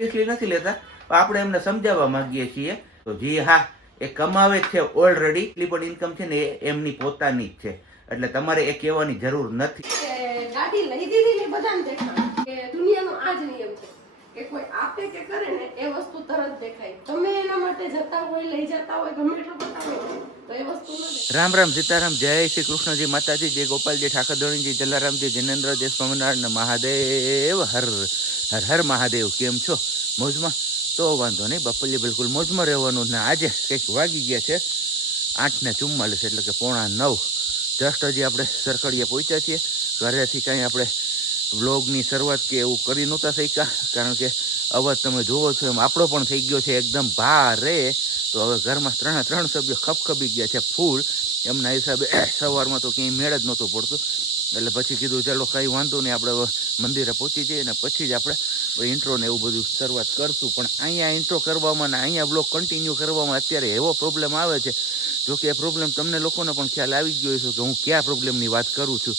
નથી લેતા, આપણે એમને સમજાવવા માંગીએ છીએ. તો જી હા, એ કમાવે જ છે ઓલરેડી. એટલી પણ ઇન્કમ છે ને એ એમની પોતાની જ છે, એટલે તમારે એ કહેવાની જરૂર નથી. ગાડી લઈ દીધી ને બધાને દેખાય કે દુનિયાનો આ જ નિયમ છે કે કોઈ આપે કે કરે ને એ વસ્તુ તરત દેખાય. તમે એના માટે જતા હોય, લઈ જતા હોય, ગમે એટલું બતાવો તો એ વસ્તુ ન દેખાય. રામ રામ સીતારામ, જય શ્રી કૃષ્ણજી, માતાજી, જય ગોપાલજી, ઠાકરધણીજી, જલારામજી, જિનેન્દ્ર, જય સ્વામિનારાયણ, મહાદેવ હર હર હર મહાદેવ. કેમ છો? મોજમાં? તો વાંધો નહીં, બાપલ્ય બિલકુલ મોજમાં રહેવાનું. ને આજે કંઈક વાગી ગયા છે 8:44, એટલે કે 8:45. જસ્ટ હજી આપણે સરકડીએ પહોંચ્યા છીએ. ઘરેથી કાંઈ આપણે વ્લોગની શરૂઆત કે એવું કરી નહોતા શક્યા, કારણ કે અવાજ તમે જુઓ છો એમ આપણો પણ થઈ ગયો છે એકદમ ભારે. તો હવે ઘરમાં ત્રણ સભ્યો ખપખપી ગયા છે ફૂલ. એમના હિસાબે સવારમાં તો ક્યાંય મેળ જ નહોતું પડતું, એટલે પછી કીધું ચાલો કંઈ વાંધો નહીં, આપણે મંદિરે પહોંચી જઈએ અને પછી જ આપણે ઇન્ટ્રો ને એવું બધું શરૂઆત કરશું. પણ અહીંયા ઇન્ટ્રો કરવામાં ને અહીંયા બ્લોગ કન્ટિન્યુ કરવામાં અત્યારે એવો પ્રોબ્લેમ આવે છે. જોકે એ પ્રોબ્લેમ તમને લોકોને પણ ખ્યાલ આવી ગયો છે કે હું કયા પ્રોબ્લેમની વાત કરું છું.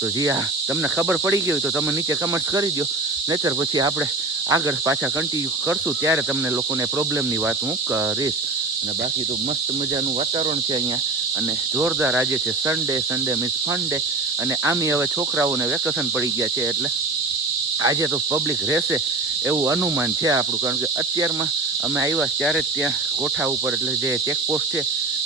તો જી હા, તમને ખબર પડી ગઈ હોય તો તમે નીચે કમેન્ટ્સ કરી દો, નહીંતર પછી આપણે આગળ પાછા કન્ટિન્યુ કરશું ત્યારે તમને લોકોને પ્રોબ્લેમની વાત હું કરીશ. અને બાકી તો મસ્ત મજાનું વાતાવરણ છે અહીંયા, અને જોરદાર. આજે છે સન્ડે મીન્સ ફન ડે, અને આમી હવે છોકરાઓને વેકેશન પડી ગયા છે, એટલે આજે તો પબ્લિક રહેશે એવું અનુમાન છે આપણું. કારણ કે અત્યારમાં અમે આવ્યા ત્યારે જ ત્યાં કોઠા ઉપર, એટલે જે ચેકપોસ્ટ છે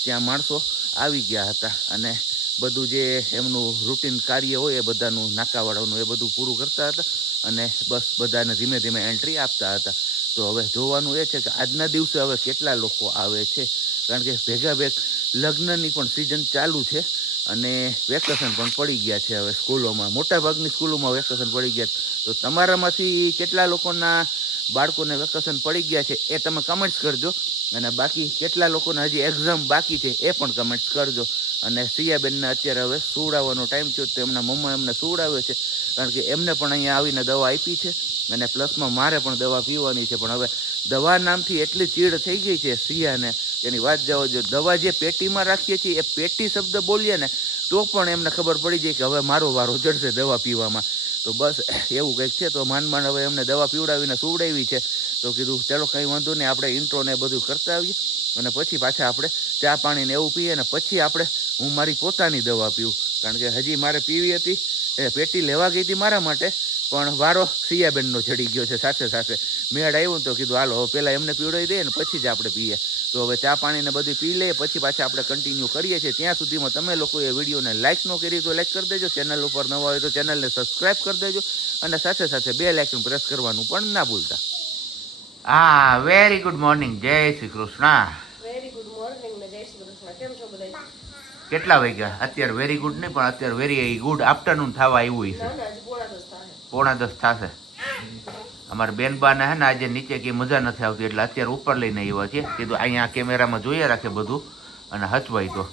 ત્યાં માણસો આવી ગયા હતા, અને બધું જે એમનું રૂટીન કાર્ય હોય એ બધાનું નાકાવાળાનું એ બધું પૂરું કરતા હતા, અને બસ બધાને ધીમે ધીમે એન્ટ્રી આપતા હતા. તો હવે જોવાનું એ છે કે આજના દિવસે હવે કેટલા લોકો આવે છે, કારણ કે ભેગા ભેગ લગ્નની પણ સિઝન ચાલુ છે અને વેકેશન પણ પડી ગયા છે હવે સ્કૂલોમાં. મોટાભાગની સ્કૂલોમાં વેકેશન પડી ગયા. તો તમારામાંથી કેટલા લોકોના બાળકોને વેકેશન પડી ગયા છે એ તમે કમેન્ટ્સ કરજો, અને બાકી કેટલા લોકોને હજી એક્ઝામ બાકી છે એ પણ કમેન્ટ્સ કરજો. અને સિયાબેનને અત્યારે હવે સુવડાવવાનો ટાઈમ થયો, તો એમના મમ્મા એમને સુવડાવે છે, કારણ કે એમને પણ અહીંયા આવીને દવા આપી છે, અને પ્લસમાં મારે પણ દવા પીવાની છે. પણ હવે દવા નામથી એટલી ચીડ થઈ ગઈ છે સિયાને, એની વાત જવા જો. દવા જે પેટીમાં રાખીએ છીએ એ પેટી શબ્દ બોલીએ ને તો પણ એમને ખબર પડી જાય કે હવે મારો વારો ચડશે દવા પીવામાં. તો બસ એવું કંઈક છે. તો માંડ હવે એમને દવા પીવડાવીને સુવડાવી છે. તો કીધું ચાલો કંઈ વાંધો નહીં, આપણે ઇન્ટ્રો ને બધું કરતા આવીએ, અને પછી પાછા આપણે ચા પાણીને એવું પીએ, ને પછી હું મારી પોતાની દવા પીવું, કારણ કે હજી મારે પીવી હતી. એ પેટી લેવા ગઈ હતી મારા માટે, પણ વારો સિયાબેનનો ચડી ગયો છે સાથે સાથે. મેળ આવ્યું ને તો કીધું હાલો હવે પહેલાં એમને પીવડાવી દઈએ ને પછી જ આપણે પીએ. તો હવે ચા પાણીને બધું પી લઈએ, પછી પાછા આપણે કન્ટિન્યુ કરીએ છીએ. ત્યાં સુધીમાં તમે લોકોએ વિડીયોને લાઇક ન કરી તો લાઇક કરી દેજો, ચેનલ ઉપર નવા હોય તો ચેનલને સબસ્ક્રાઈબ કરી દેજો, અને સાથે સાથે બેલ આઇકન પ્રેસ કરવાનું પણ ના ભૂલતા. હા, વેરી ગુડ મોર્નિંગ, જય Shri Krishna. Very good morning ને જય શ્રી કૃષ્ણ. કેમ છો બધા? કેટલા વાગ્યા અત્યારે? વેરી ગુડ નહીં, પણ અત્યારે વેરી ગુડ આફ્ટરનૂન થવા આવ્યું છે. ના ના, 9:30 9:45 થશે. અમારા બેનબાને હે ને આજે નીચે કંઈ મજા નથી આવતી, એટલે અત્યારે ઉપર લઈને આવ્યા છીએ. કીધું અહીંયા કેમેરામાં જોઈએ રાખે બધું અને હચવાય તો.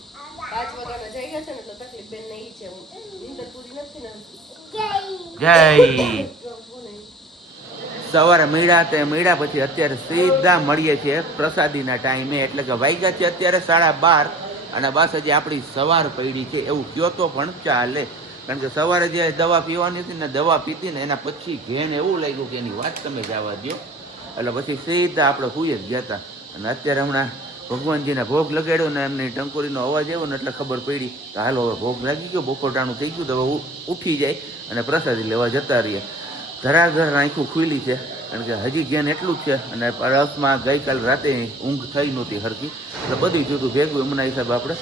5 વાગ્યાના જઈ ગયા છે ને એટલે તકલીફ બેન નહીં છે. હું નીંદર પૂરી નથી ને. જય સવારે મળ્યા તે મળ્યા પછી અત્યારે સીધા મળીએ છીએ પ્રસાદીના ટાઈમે, એટલે કે વાગ્યા છે અત્યારે 12:30, અને બસ હજી આપણી સવાર પડી છે એવું કયો તો પણ ચાલે. કારણ કે સવારે જે દવા પીવાની હતી ને, દવા પીતી ને એના પછી ઘેન એવું લાગ્યું કે એની વાત તમે જવા દો, એટલે પછી સીધા આપણે સુઈ જ ગયા હતા. અને અત્યારે હમણાં ભગવાનજીને ભોગ લગાડ્યો ને એમની ટંકોરીનો અવાજ આવ્યો ને એટલે ખબર પડી કે હાલો હવે ભોગ લાગી ગયો, બપોરટાણું થઈ ગયું, તો હવે ઉઠી જાય અને પ્રસાદી લેવા જતા રહીએ. ધરાઘર આંખું ખુલ્લી છે, કારણ કે હજી જ્ઞાન એટલું જ છે. અને પરસમાં ગઈકાલ રાતે ઊંઘ થઈ નહોતી હરખી, એટલે બધું જુદું ભેગું એમના હિસાબે આપણે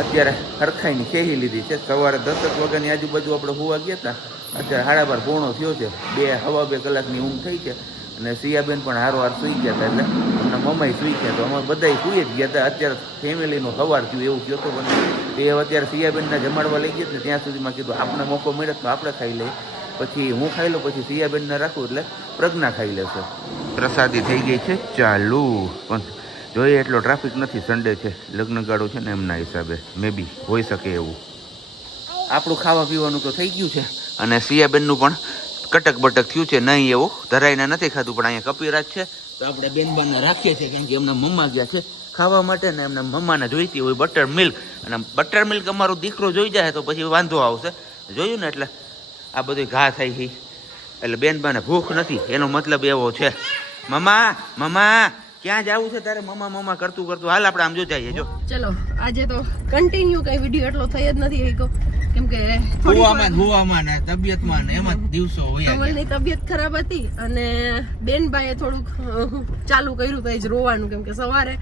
અત્યારે હરખાઈની ખેહી લીધી છે. સવારે 10 વાગ્યાની આજુબાજુ આપણે હોવા ગયા હતા, અત્યારે 12:30 પોણો થયો છે. 2 કલાકની ઊંઘ થઈ છે, અને સિયાબેન પણ હારોહાર સૂઈ ગયા હતા, એટલે એમના મમ્માઈ સૂઈ ગયા, તો અમે બધા સૂઈ જ ગયા હતા. અત્યારે ફેમિલીનું સવાર થયું એવું કહો તો મને એ અત્યારે સિયાબેનને જમાડવા લઈ ગયા ને ત્યાં સુધીમાં કીધું આપણે મોકો મળે તો આપણે ખાઈ લઈએ, પછી હું ખાઈ લઉં, પછી સિયાબેનને રાખું એટલે પ્રજ્ઞા ખાઈ લેશે. પ્રસાદી થઈ ગઈ છે ચાલુ, પણ જોઈએ એટલો ટ્રાફિક નથી. સન્ડે છે, લગ્નગાળો છે ને એમના હિસાબે મે બી હોઈ શકે એવું. આપણું ખાવા પીવાનું તો થઈ ગયું છે, અને સિયાબેનનું પણ કટક બટક થયું છે. નહીં એવું ધરાઈને નથી ખાતું, પણ અહીંયા કપિરાજ છે તો આપણે બેનબાને રાખીએ છીએ, કારણ કે એમના મમ્મા ગયા છે ખાવા માટે ને એમના મમ્માને જોઈતી હોય બટર મિલ્ક, અને બટર મિલ્ક અમારો દીકરો જોઈ જાય તો પછી વાંધો આવશે. જોયું ને, એટલે આ બધું ઘા થાય છે. એટલે બેનબાને ભૂખ નથી એનો મતલબ એવો છે. મમ્મા મમ્મા ક્યાં જવું છે તારે? મમ્મા મમ્મા કરતું કરતું હાલ આપણે આમ જો જઈએ. જો ચલો આજે તો કન્ટિન્યુ કઈ વિડીયો એટલો થઈ જ નથી શક્યો કેમ કે હુવામાં ને તબિયતમાં ને એમાં દિવસો હોય. કમલની તબિયત ખરાબ હતી અને બેનબાએ થોડુંક ચાલુ કર્યું તો એ જ રોવાનું કેમ કે સવારે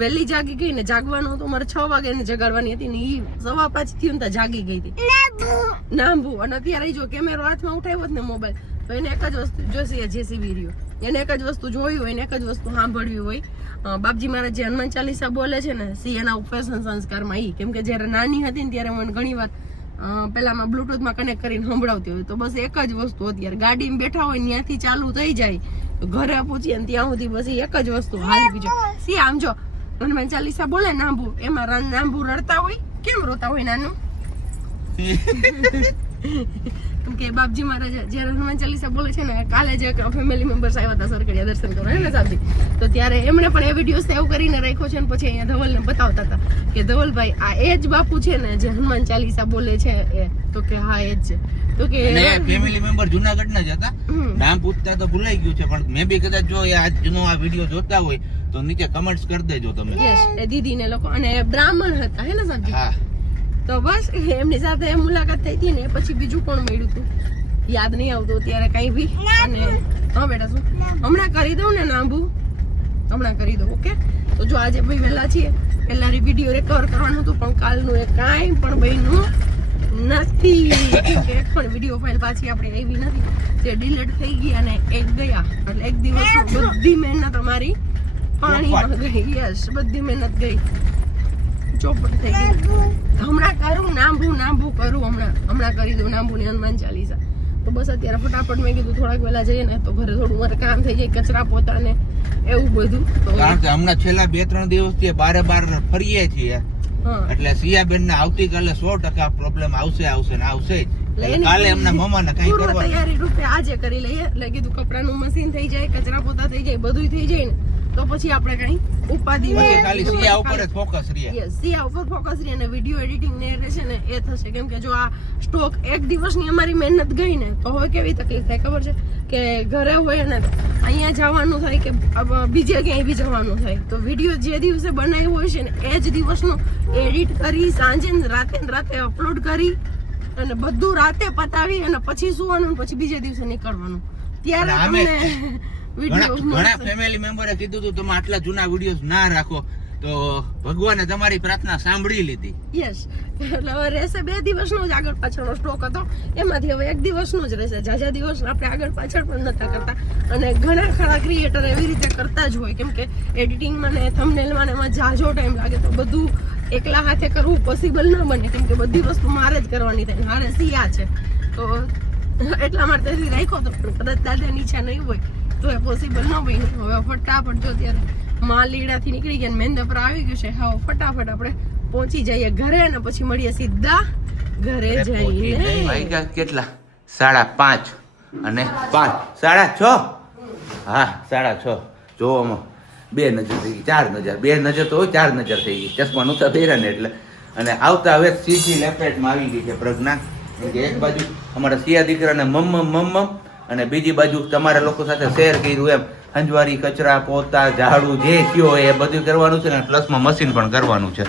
વહેલી જાગી ગઈ ને જાગવાનું હતું મારે 6 વાગે ને જગાડવાની હતી ને ઈ 5:15 થયું ને જાગી ગઈ હતી નાંબુ. અને અત્યારે જો કેમેરો હાથમાં ઉઠાવ્યો ને મોબાઈલ તો એને એક જ વસ્તુ જોશે જેસીબી રહ્યો એને એક જ વસ્તુ જોયું હોય એને એક જ વસ્તુ સાંભળ્યું હોય. બાપજી મહારાજ જે હનુમાન ચાલીસા બોલે છે ને સિંહના ઉપવાસન સંસ્કારમાં ઈ કેમ કે જ્યારે નાની હતી ને ત્યારે મને ઘણી વાર પેલામાં બ્લુટૂથમાં કનેક્ટ કરીને સંભળાવતી હોય તો બસ એક જ વસ્તુ અત્યારે ગાડીમાં બેઠા હોય ત્યાંથી ચાલુ થઈ જાય તો ઘરે પહોંચીએ ને ત્યાં સુધી બસ એક જ વસ્તુ હાલ બીજો સી આમ જો હનુમાન ચાલીસા બોલે નાંબુ એમાં નાંબુ રડતા હોય કેમ રોતા હોય નાનું કેમ કે બાપજી મહારાજ જયારે હનુમાન ચાલીસા બોલે છે ને કાલે જે ફેમિલી મેમ્બર્સ આવ્યા હતા સરકડિયા દર્શન કરવા હે ને સાહેબજી તો ત્યારે એમણે પણ એ વિડીયો સેવ કરીને રાખ્યો છે ને પછી અહીંયા ધવલને બતાવતા હતા કે ધવલભાઈ આ એ જ બાપુ છે ને જે હનુમાન ચાલીસા બોલે છે એ તો કે હા એ જ છે તો કે ફેમિલી મેમ્બર જુનાગઢના જ હતા. નામ પૂછતા તો ભૂલાઈ ગયું છે પણ મે બી કદાચ જો આજનો આ વિડીયો જોતા હોય તો નીચે કમેન્ટ્સ કરી દેજો તમે. યસ એ દીદી ને લોકો અને બ્રાહ્મણ હતા હે ને સાહેબજી. હા તો બસ એમની સાથે મુલાકાત થઈ હતી ને પછી બીજું કોણ મળ્યું હતું યાદ નહીં આવતું ત્યારે કઈ બી. અને હા બેટા શું હમણાં કરી દઉં ને નાંબુ હમણાં કરી દઉં ઓકે. તો જો આજે ભાઈ વહેલા છીએ પહેલા વિડીયો રેકવર કરવાનું હતું પણ કાલનું એ કાંઈ પણ બન્યું નથી એક પણ વિડીયો ફાઇલ પાછી આપણે એવી નથી જે ડિલીટ થઈ ગઈ અને એક ગયા એટલે એક દિવસ બધી મહેનત અમારી પાણીમાં ગઈ. યસ બધી મહેનત ગઈ ચોપટ થઈ ગઈ. હમણાં કરું નાંબુ કરું હમણાં કરી દઉં નાંબુ ની હનુમાન ચાલીસા. તો બસ અત્યારે ફટાફટ મેં કીધું થોડાક વેલા જઈએ ને તો ઘરે થોડું મારે કામ થઈ જાય કચરા પોતા ને એવું બધું. કારણ કે હમણાં છેલ્લા 2-3 દિવસથી બારે ફરીએ છીએ એટલે સિયાબેન ને આવતીકાલે 100% પ્રોબ્લેમ આવશે ને આવશે જ. કાલે એમના મમ્માને કઈ કરવા તૈયારી રૂપે આજે કરી લઈએ એટલે કીધું કપડાનું મશીન થઈ જાય કચરા પોતા થઈ જાય બધું થઈ જાય ને તો પછી આપણે કઈ ઉપાધિ ખાલી સિયા ઉપર જ ફોકસ રહે. યસ સિયા ઉપર ફોકસ રહે અને વિડિયો એડિટિંગ ને રહેશે ને એ થશે કેમ કે જો આ સ્ટોક એક દિવસની અમારી મહેનત ગઈ ને તો હવે કેવી તકલીફ થાય ખબર છે કે ઘરે હોય ને અહીંયા જવાનું થાય કે બીજે ક્યાંય બી જવાનું થાય તો વિડીયો જે દિવસે બનાવ્યો હોય છે ને એ જ દિવસનો એડિટ કરી સાંજે રાતે અપલોડ કરી અને બધું રાતે પતાવી અને પછી સુવાનું પછી બીજે દિવસે નીકળવાનું ત્યારે તમને ઘણા ફેમિલી મેમ્બરે કીધું હતું તમે આટલા જૂના વિડીયોઝ ના રાખો તો ભગવાને તમારી પ્રાર્થના સાંભળી લીધી. યસ એટલે હવે રહેશે 2 દિવસનો જ આગળ પાછળનો સ્ટોક હતો એમાંથી હવે 1 દિવસનો જ રહેશે. જાજા દિવસ આપણે આગળ પાછળ પણ નતા કરતા અને ઘણા ખરા ક્રિએટર એવી રીતે કરતા જ હોય કેમ કે એડિટિંગમાં ને થંબનેલમાં ને એમાં જાજો ટાઈમ લાગે તો બધું એકલા હાથે કરવું પોસિબલ ન બને કેમ કે બધી વસ્તુ મારે જ કરવાની થાય મારે સિયા છે તો એટલા માટે રાખ્યો તો પણ કદાચ દાદાની ઈચ્છા નહીં હોય તો એ પોસિબલ ન બન્યું. હવે ફટાફટ જો ત્યારે માલીડાથી નીકળી ગયા મેંદપરા આવી ગયું છે હવે ફટાફટ આપણે પહોંચી જઈએ ઘરે અને પછી મળીએ સીધા ઘરે જઈને. વાગ્યા કેટલા 5:30 અને 5:30 હા 6:30 જોવામાં 2 નજર થઈ ગઈ 4 નજર 2 નજર તો 4 નજર થઈ ગઈ ચશ્મા નહોતા પહેર્યા ને એટલે. અને આવતા હવે સીધી લેફ્ટમાં આવી ગઈ છે પ્રજ્ઞા કે એક બાજુ અમારા સિયા દીકરાને મમ્મ અને બીજી બાજુ તમારા લોકો સાથે શેર કર્યું એમ હંજવારી કચરા પોતા ઝાડુ જે કયો એ બધું કરવાનું છે ને પ્લસમાં મશીન પણ કરવાનું છે.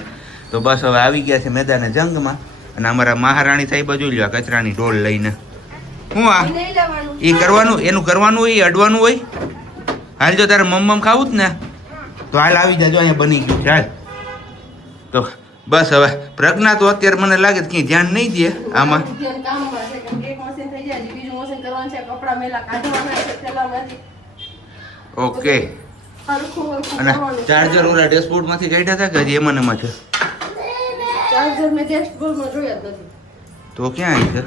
તો બસ હવે આવી ગયા છે મેદાને જંગમાં અને અમારા મહારાણી સાહેબ બાજુ લ્યો કચરાની ઢોલ લઈને. શું આ એ કરવાનું એનું કરવાનું હોય અડવાનું હોય. હાલ જો તારે મમ્મ ખાવું જ ને તો હાલ આવી જાજો અહીંયા બની ગયું છે હાલ. તો બસ હવે પ્રજ્ઞા તો અત્યારે મને લાગે કે ધ્યાન નહીં દે આમાં. ઓકે અને ચાર્જર ઓલા ડેશબોર્ડ માંથી કાઢ્યા હતા કે હજી એમાં છે? ચાર્જર મેં ડેશબોર્ડ માં જોયા જ નથી. તો ક્યાં આવી છે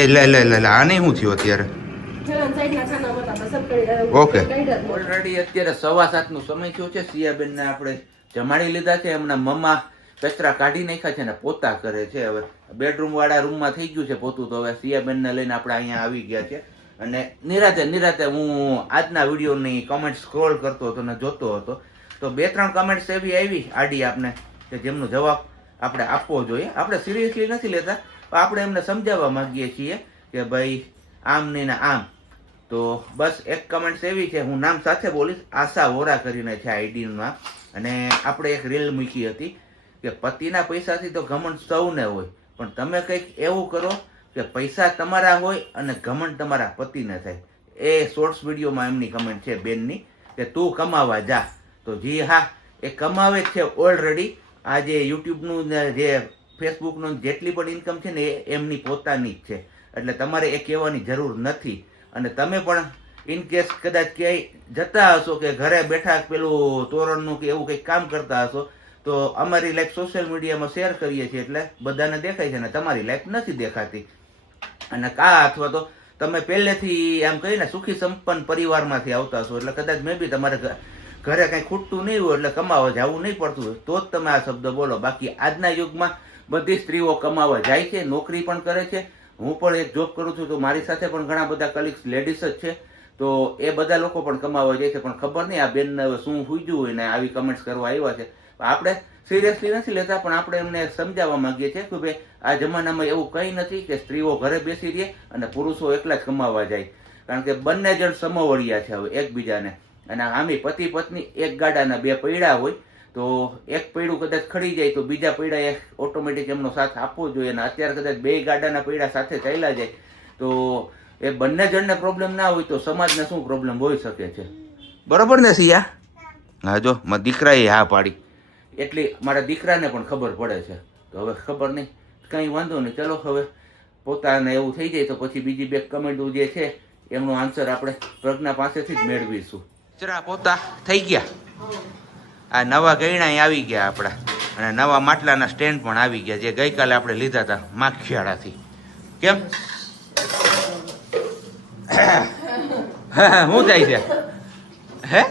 એ લે આને શું થયું અત્યારે? ઓકે ઓલરેડી અત્યારે 7:15 નો સમય થયો છે. સિયાબેન ને આપણે જમાડી લીધા છે. એમના મમ્મા કચરા કાઢી નાખ્યા છે ને પોતા કરે છે. હવે બેડરૂમ વાળા રૂમમાં થઈ ગયું છે પોતું તો હવે સિયાબેન ને લઈને આપણે અહીંયા આવી ગયા છે. અને નિરાતે હું આજના વિડીયોની કમેન્ટ સ્ક્રોલ કરતો હતો ને જોતો હતો તો 2-3 કમેન્ટ્સ એવી આવી આડી આપને કે જેમનો જવાબ આપણે આપવો જોઈએ. આપણે સિરિયસલી નથી લેતા પણ આપણે એમને સમજાવવા માંગીએ છીએ કે ભાઈ આમ નહીં ને આમ તો બસ એક કમેન્ટ્સ એવી છે, હું નામ સાથે બોલીશ, આશા વોરા કરીને છે આઈડીનું નામ. અને આપણે એક રીલ મૂકી હતી કે પતિના પૈસાથી તો ઘમંડ સૌને હોય, પણ તમે કંઈક એવું કરો કે પૈસા તમારા હોય અને ઘમંડ તમારા પતિને થાય. એ શોર્ટ્સ વિડીયોમાં એમની કમેન્ટ છે બેનની કે તું કમાવા જા. તો જી હા, એ કમાવે જ છે ઓલરેડી. આ જે યુટ્યુબનું ને જે ફેસબુકનું જેટલી પણ ઇન્કમ છે ને એ એમની પોતાની જ છે. એટલે તમારે એ કહેવાની જરૂર નથી. અને તમે પણ ઇન કેસ કદાચ ક્યાંય જતા હશો કે ઘરે બેઠા પેલું તોરણનું કે એવું કંઈક કામ કરતા હશો, તો અમારી લાઈફ સોશિયલ મીડિયામાં શેર કરીએ છીએ એટલે બધાને દેખાય છે, અને તમારી લાઈફ નથી દેખાતી. અને અથવા તો તમે પહેલેથી આમ કહીને સુખી સંપન્ન પરિવારમાંથી આવતા હશો, એટલે કદાચ મે બી તમારે ઘરે કંઈ ખૂટતું નહીં હોય, એટલે કમાવા જવું નહીં પડતું હોય, તો જ તમે આ શબ્દ બોલો. બાકી આજના યુગમાં બધી સ્ત્રીઓ કમાવા જાય છે, નોકરી પણ કરે છે. હું પણ એક જોબ કરું છું, તો મારી સાથે પણ ઘણા બધા કલીગ્સ લેડીઝ જ છે. તો એ બધા લોકો પણ કમાવા જાય છે, પણ ખબર નહીં આ બેનને હવે શું હુજ્યું હોય ને આવી કમેન્ટ્સ કરવા આવ્યા છે. આપણે સિરિયસલી નથી લેતા, પણ આપણે એમને સમજાવવા માંગીએ છીએ કે ભાઈ આ જમાનામાં એવું કંઈ નથી કે સ્ત્રીઓ ઘરે બેસી રહે અને પુરુષો એકલા જ કમાવા જાય. કારણ કે બંને જણ સમવડિયા છે હવે એકબીજાને. અને આમી પતિ પત્ની એક ગાડાના બે પૈડા હોય, તો એક પૈડું કદાચ ખડી જાય તો બીજા પૈડાએ ઓટોમેટિક એમનો સાથ આપવો જોઈએ. અને અત્યારે કદાચ બે ગાડાના પૈડા સાથે ચાલ્યા જાય તો એ બંને જણને પ્રોબ્લેમ ના હોય તો સમાજને શું પ્રોબ્લેમ હોઈ શકે છે. બરોબર ને સિયા? હા, જો મારા દીકરાએ હા પાડી, એટલી મારા દીકરાને પણ ખબર પડે છે. તો હવે ખબર નહીં, કંઈ વાંધો નહીં. ચલો હવે પોતાને એવું થઈ જાય તો પછી બીજી બે કમેન્ટો જે છે એમનો આન્સર આપણે પ્રજ્ઞા પાસેથી જ મેળવીશું. ચરા પોતા થઈ ગયા, આ નવા ગયણા આવી ગયા આપણા, અને નવા માટલાના સ્ટેન્ડ પણ આવી ગયા જે ગઈકાલે આપણે લીધા હતા માખિયાળાથી. કેમ શું થાય છે? હે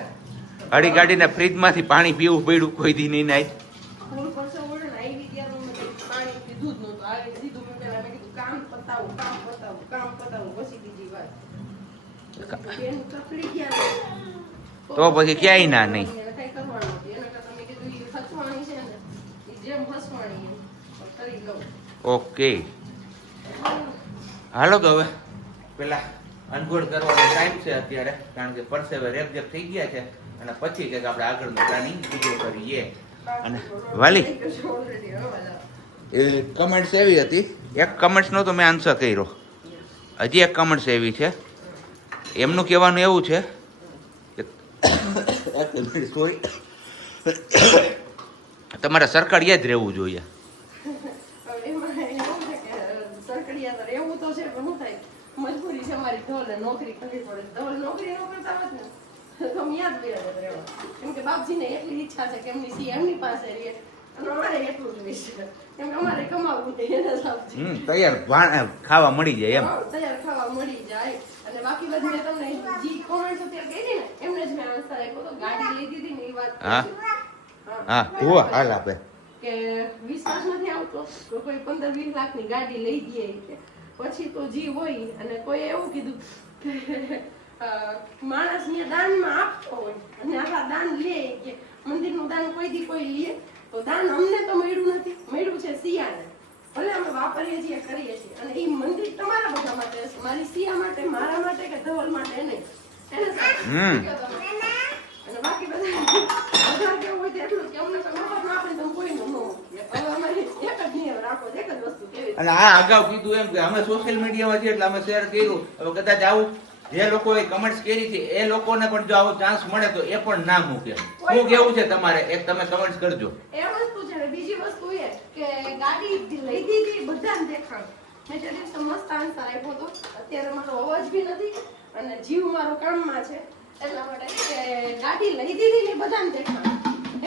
અડી ગાડીને ફ્રીજમાંથી પાણી પીવું પડ્યું કોઈ દી નહીં નાય. તો પછી ક્યાંય ના નહીં. ઓકે, હાલો તો હવે પેલા અનગોળ કરવાનો ટાઈમ છે અત્યારે, કારણ કે પરસેવે રેપજેપ થઈ ગયા છે. અને પછી કંઈક આપણે આગળનું પ્લાનિંગ બીજો કરીએ. અને વાલી એ કમેન્ટ્સ એવી હતી, એક કમેન્ટ્સનો તો મેં આન્સર કર્યો, હજી એક કમેન્ટ્સ એવી છે, એમનું કહેવાનું એવું છે કે સોરી તમારે સરકારીયા જ રહેવું જોઈએ. મજબૂરી છે મારી, ઢોલે નોકરી કરવી પડે. ઢોલ નોકરી ન કરતા હોત ને તો હું યાદ બેઠા રહેવા. કેમ કે બાપજીને એટલી ઈચ્છા છે કે એમની સી એમની પાસે રહીએ, અને અમારે એટલું જ વિશે કેમ કે અમારે કમાવવું નહીં એના સાહેબ તૈયાર ખાવા મળી જાય એમ. તૈયાર ખાવા મળી જાય. અને બાકી બધી મેં તમને જી કોમેન્ટ્સ અત્યારે કહી ને એમને જ મેં આન્સર આપ્યો તો. ગાડી લઈ દીધી ને એ વાત. હા હોવા હાલ આપે કે વિશ્વાસ નથી આવતો તો કોઈ 15-20 લાખની ગાડી લઈ દઈએ કે પછી તો જી હોય. અને કોઈ એવું કીધું કે માણસ ને દાનમાં આપતો હોય અને આવા દાન લે કે મંદિરનું દાન કોઈ દી કોઈ લે તો દાન અમને તો મળ્યું નથી, મળ્યું છે સિયાને. ભલે અમે વાપરીએ છીએ કરીએ છીએ, અને એ મંદિર તમારા બધા માટે હશે, મારી સિયા માટે, મારા માટે કે ધવલ માટે નહીં. એને અને બાકી બધા કેવું હોય એટલું કે અમને તો મફત ના આપે તો કોઈનું ન હોય. હવે અમારી એક જ નિયમ રાખો, એક જ વસ્તુ કેવી. અને આ અગાઉ કીધું એમ કે અમે સોશિયલ મીડિયામાં છીએ એટલે અમે શેર કર્યું. હવે કદાચ આવું જે લોકોએ કમેન્ટ્સ કરી છે એ લોકોને પણ જો આવો ચાન્સ મળે તો એ પણ ના મૂકે. શું કેવું છે તમારે? એક તમે કમેન્ટ્સ કરજો. એ વસ્તુ છે. બીજી વસ્તુ એ કે ગાડી લઈ દીધી બધાને દેખાણ. મેં તે દિવસે મસ્ત આન્સર આપ્યો હતો. અત્યારે મારો અવાજ બી નથી અને જીવ મારો કામમાં છે, એટલા માટે કે ગાડી લઈ દીધી ને બધાને દેખાણ.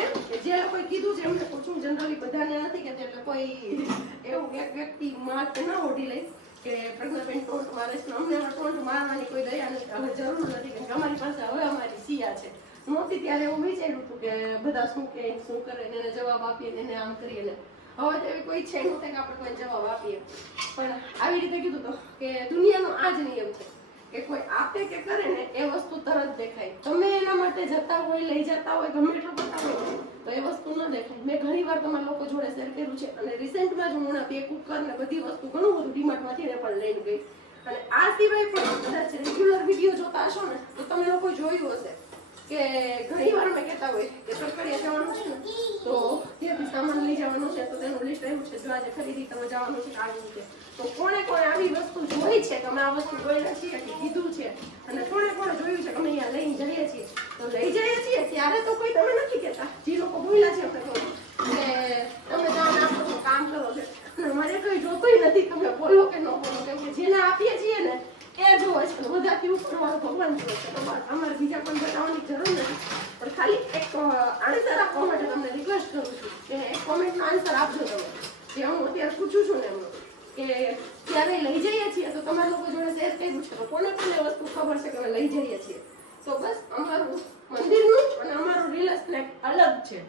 એમ કે જે લોકોએ કીધું છે એમને પૂછું, જનરલી બધાને નથી કે એટલે કોઈ એવું એક વ્યક્તિ માર્ક ના ઓઢી લઈ કે પ્રજ્ઞાબેન ટોન્ટ મારે છે, અમને ટોન્ટ મારવાની કોઈ દયા નથી, હવે જરૂર નથી. કે અમારી પાસે હવે અમારી સિયા છે. નહોતી ત્યારે એવું વિચાર્યું હતું કે બધા શું કે શું કરે ને એને જવાબ આપીએ ને એને આમ કરીએ ને. હવે તો એવી કોઈ ઈચ્છા નહોતી કે આપણે કોઈ જવાબ આપીએ, પણ આવી રીતે કીધું તો કે દુનિયાનો આ જ નિયમ છે કે કોઈ આપે કે કરે ને એ વસ્તુ તરત દેખાય. તમે એના માટે જતા હોય, લઈ જતા હોય, ગમે એટલું બતાવો તો એ વસ્તુ ન દેખાય. મેં ઘણી વાર તમારા લોકો જોડે શેર કર્યું છે. અને રિસેન્ટમાં જ હું બે કુકર ને બધી વસ્તુ ઘણું બધું ડીમાર્ટમાંથી ને પણ લઈને ગઈ. અને આ સિવાય પણ કદાચ રેગ્યુલર વિડીયો જોતા હશો ને તો તમે લોકો જોયું હશે કે ઘણી વાર અમે કહેતા હોય કે સરકારી જવાનું છે ને તો ત્યાંથી સામાન લઈ જવાનું છે તો તેનું લિસ્ટ આવ્યું છે જો આજે ખરીદી તમે જવાનું છે આવી રીતે તો કોણે આવી વસ્તુ જોઈ છે કે અમે આ વસ્તુ જોયેલા છીએ કે કીધું છે અને કોણે જોયું છે કે અમે અહીંયા લઈને જઈએ છીએ તો લઈ જઈએ છીએ ત્યારે તો કોઈ તમે નથી કહેતા જે લોકો બોલ્યા છે આપણે કે તમે જાણ આપો છો કામ કરો છો અને મને કોઈ જોતોય નથી તમે બોલો કે ન બોલો કેમ કે જેને આપીએ છીએ ને એ જોવે છે બધાથી ઉપર વાળો ભગવાન જોવે છે તો બસ અમારે બીજા પણ બતાવવાની જરૂર નથી પણ ખાલી એક આન્સર આપવા માટે તમને રિક્વેસ્ટ કરું છું કે એક કોમેન્ટનો આન્સર આપજો તમે જે હું અત્યારે પૂછું છું ને એમનો કે ક્યારે લઈ જઈએ છીએ તો તમારા લોકો જોડે શેર કર્યું છે તો કોને કોને વસ્તુ ખબર છે કે અમે લઈ જઈએ છીએ તો બસ અમારું મંદિરનું અને અમારું રિલેશન અલગ છે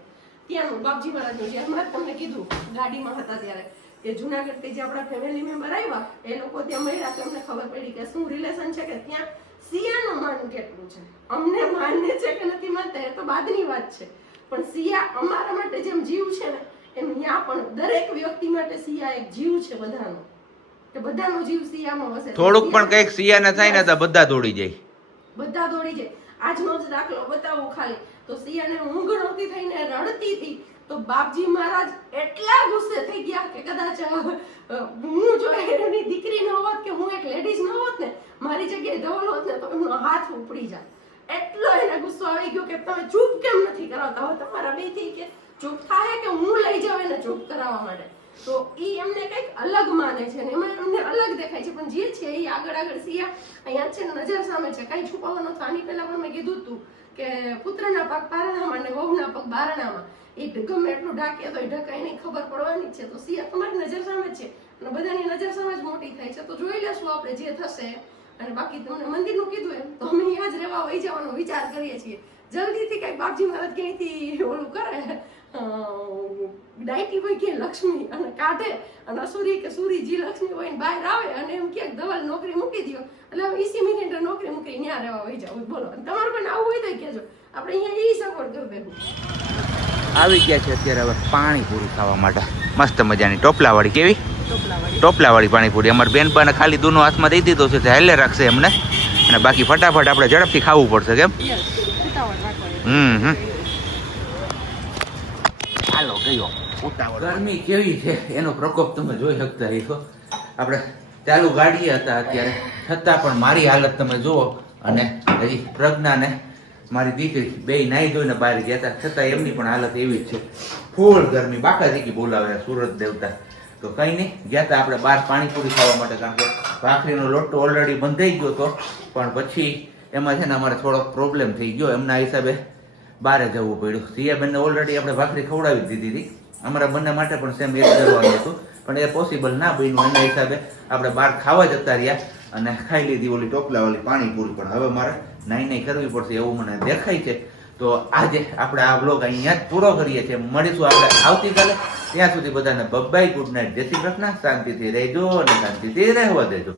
ત્યાંનું બાપજી મહારાજનું જે હમણાં તમને કીધું ગાડીમાં હતા ત્યારે કે જુનાગઢથી જે આપણા ફેમિલી મેમ્બર આવ્યા એ લોકો ત્યાં મળ્યા તો અમને ખબર પડી કે શું રિલેશન છે કે ત્યાં સિયાનું માન કેટલું છે અમને માન્ય છે કે નથી માનતા એ તો બાદની વાત છે પણ સિયા અમારા માટે જેમ જીવ છે ને એમ ત્યાં પણ દરેક વ્યક્તિ માટે સિયા એક જીવ છે બધાનો કે બધાનો જીવ સિયામાં વસે થોડુંક પણ કંઈક સિયા ન થાય ને તો બધા દોડી જાય આજનો જ દાખલો બતાવો ખાલી તો સિયાને ઊંઘ નહોતી થઈને રડતી હતી તો બાપજી મહારાજ એટલા ગુસ્સે થઈ ગયા કે કદાચ હું જો એની દીકરી ન હોત કે હું એક લેડીઝ ન હોત ને મારી જગ્યાએ ધવલ હોત ને તો એમનો હાથ ઉપડી જાય એટલો એને ગુસ્સો આવી ગયો કે તમે ચૂપ કેમ નથી કરાવતા હવે તમારા બેથી કે ચૂપ થાય કે હું લઈ જાવ એને ચૂપ કરાવવા માટે તો ઈ એમને કંઈક અલગ માને છે ને એમાં એમને અલગ દેખાય છે પણ જે છે એ આગળ સિયા અહીંયા છે નજર સામે છે કઈ છુપાવવાનો તો આની પહેલા પણ મેં કીધું હતું કે પુત્રના પગ પારણામાં અને વહુના પગ બારણામાં એ ગમે એટલું ઢાકે તો એ ઢકાય નહીં ખબર પડવાની જ છે તો સિયા તમારી નજર સામે જ છે અને બધાની નજર સામે જ મોટી થાય છે તો જોઈ લેશું આપણે જે થશે અને બાકી તમને મંદિરનું કીધું એમ તો અમે અહીંયા જ રહેવા વહી જવાનો વિચાર કરીએ છીએ જલ્દીથી કઈ બાપજી મહારાજ ક્યાંયથી ઓલું કરે ડાયટી હોય કે લક્ષ્મી અને કાઢે અને અસુરી કે સુરીજી લક્ષ્મી હોય ને બહાર આવે અને એમ કે ધવલ નોકરી મૂકી દો એટલે હવે 20 મિનિટ નોકરી મૂકી ત્યાં રહેવા વહી જાવ બોલો તમારું પણ આવું હોય તો કહેજો આપણે અહીંયા એ સપોર્ટ કરી દેવું આવી ગયા છે અત્યારે હવે પાણીપુરી ખાવા માટે મસ્ત મજાની ટોપલાવાળી કેવી ટોપલાવાળી પાણીપુરી અમારા બેનપાને ખાલી દૂનો હાથમાં દઈ દીધો છે તો હેલે રાખશે એમને અને બાકી ફટાફટ આપણે ઝડપથી ખાવું પડશે કેમ હાલો ગયો ઉતાવળ ગરમી કેવી છે એનો પ્રકોપ તમે જોઈ શકતા હશો આપણે ચાલુ ગાડીએ હતા અત્યારે છતાં પણ મારી હાલત તમે જુઓ અને હજી પ્રજ્ઞાને મારી દીકરી બે નાઈ ધોઈને બહાર ગયા હતા છતાં એમની પણ હાલત એવી જ છે ફૂલ ગરમી બાકાજીકી બોલાવે સુરત દેવતા તો કંઈ નહીં ગયા હતા આપણે બહાર પાણીપુરી ખાવા માટે કારણ કે ભાખરીનો લોટો ઓલરેડી બંધાઈ ગયો હતો પણ પછી એમાં છે ને અમારે થોડોક પ્રોબ્લેમ થઈ ગયો એમના હિસાબે બહાર જવું પડ્યું સિયાબેનને ઓલરેડી આપણે ભાખરી ખવડાવી દીધી હતી અમારા બંને માટે પણ સેમ એક કરવાનું હતું પણ એ પોસિબલ ના બન્યું એના હિસાબે આપણે બહાર ખાવા જતા રહ્યા અને ખાઈ લીધી ઓલી ટોપલાવાળી પાણીપુરી પણ હવે મારે નાઈ કરવી પડશે એવું મને દેખાય છે તો આજે આપણે આ બ્લોગ અહીંયા જ પૂરો કરીએ છીએ મળીશું આપણે આવતીકાલે ત્યાં સુધી બધાને બબાઈ ગુડ નાઇટ જય શ્રી કૃષ્ણ શાંતિથી રહેજો અને શાંતિથી રહેવા દેજો